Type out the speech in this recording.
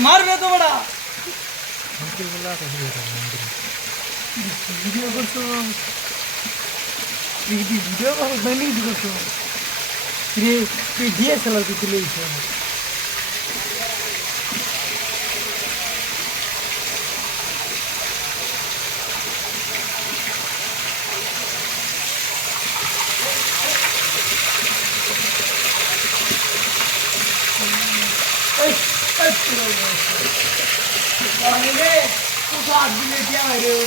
मार तो बड़ा ভিডিও করছো ভিডিও বানিয়ে করছো রে তুই ডিএসএলআর তুলে দিছো तू तो आज भी लेके आ रहे हो